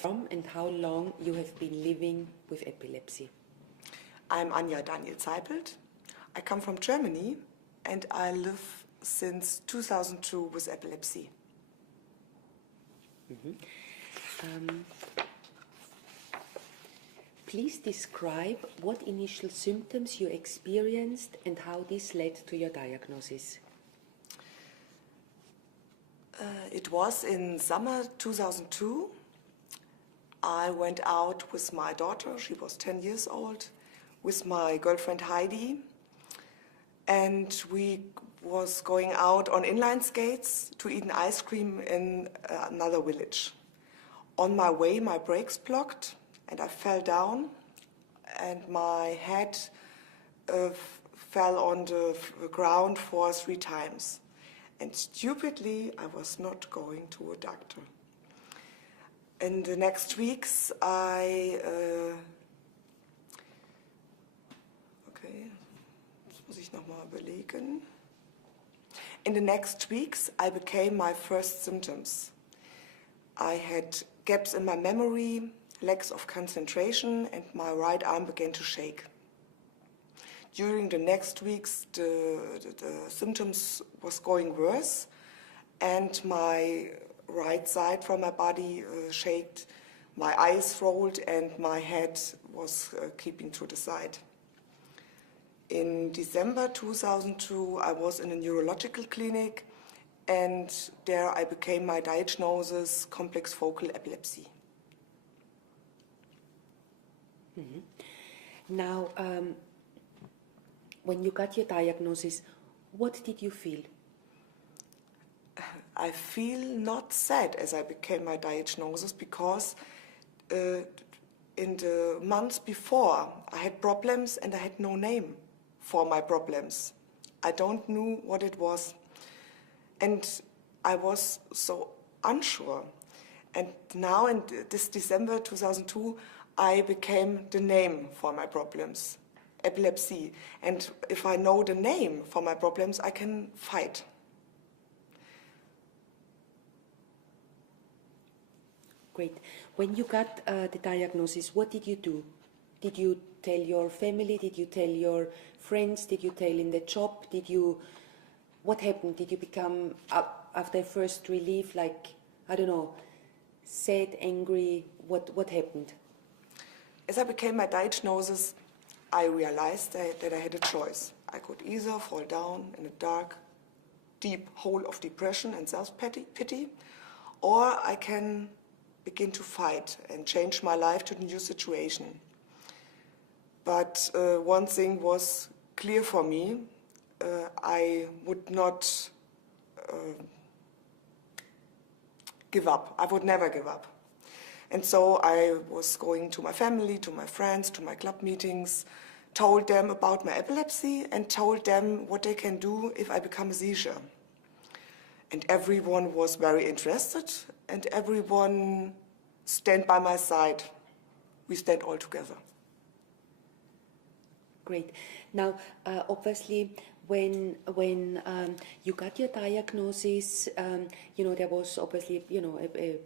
from and how long you have been living with epilepsy. I'm Anja Daniel Zeipelt. I come from Germany and I live since 2002 with epilepsy. Please describe what initial symptoms you experienced and how this led to your diagnosis. It was in summer 2002. I went out with my daughter, she was 10 years old, with my girlfriend Heidi, and we was going out on inline skates to eat an ice cream in another village. On my way, my brakes blocked and I fell down and my head fell on the ground for 3 times. And stupidly, I was not going to a doctor. In the next weeks, In the next weeks, I became my first symptoms. I had gaps in my memory, lacks of concentration, and my right arm began to shake. During the next weeks, the symptoms was going worse, and my right side from my body shaked, my eyes rolled, and my head was keeping to the side. In December 2002, I was in a neurological clinic, and there I became my diagnosis, complex focal epilepsy. Now, when you got your diagnosis, what did you feel? I feel not sad as I became my diagnosis because in the months before I had problems and I had no name for my problems. I don't know what it was. And I was so unsure. And now in this December 2002, I became the name for my problems, epilepsy. And if I know the name for my problems, I can fight. Great. When you got the diagnosis, what did you do? Did you tell your family? Did you tell your friends? Did you tell in the job? What happened? Did you become, after first relief, like, I don't know, sad, angry? What happened? As I became my diagnosis, I realized that I had a choice. I could either fall down in a dark, deep hole of depression and self-pity, or I can begin to fight and change my life to the new situation. But one thing was clear for me. I would not give up. I would never give up. And so I was going to my family, to my friends, to my club meetings, told them about my epilepsy and told them what they can do if I become a seizure. And everyone was very interested and everyone stand by my side. We stand all together. Great. Now, obviously, when you got your diagnosis, there was obviously, a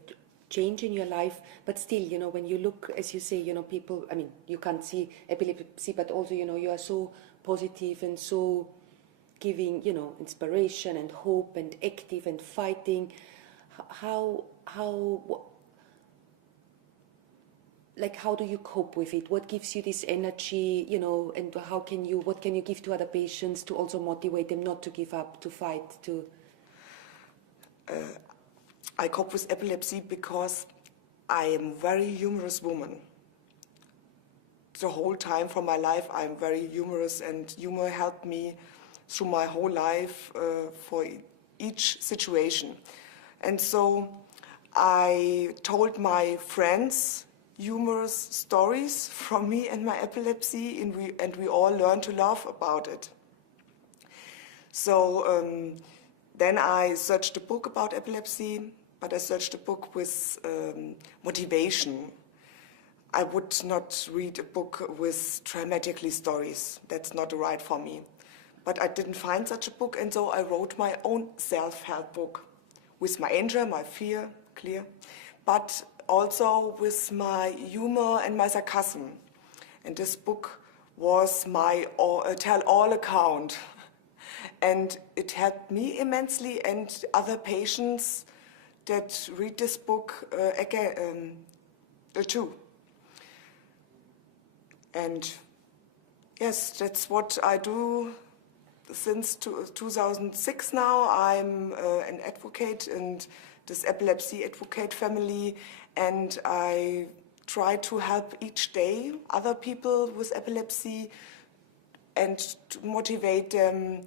change in your life, but still, when you look, as you say, people, I mean, you can't see epilepsy, but also, you are so positive and so giving, inspiration and hope and active and fighting. How do you cope with it? What gives you this energy, and what can you give to other patients to also motivate them not to give up, to fight, to... I cope with epilepsy because I am a very humorous woman. The whole time from my life I'm very humorous, and humor helped me through my whole life for each situation. And so I told my friends humorous stories from me and my epilepsy, and we all learned to laugh about it. So then I searched a book about epilepsy, but I searched a book with motivation. I would not read a book with dramatically stories. That's not right for me. But I didn't find such a book, and so I wrote my own self-help book with my anger, my fear, clear. But also with my humor and my sarcasm. And this book was my tell-all account. And it helped me immensely and other patients that read this book again, too. And yes, that's what I do since 2006 now. I'm an advocate in this epilepsy advocate family, and I try to help each day other people with epilepsy and to motivate them,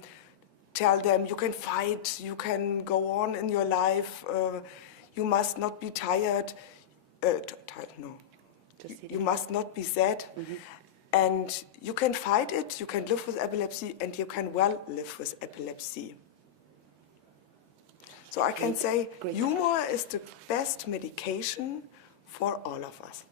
tell them you can fight, you can go on in your life, you must not be tired, you must not be sad, and you can fight it, you can live with epilepsy, and you can well live with epilepsy. So I can say humor is the best medication for all of us.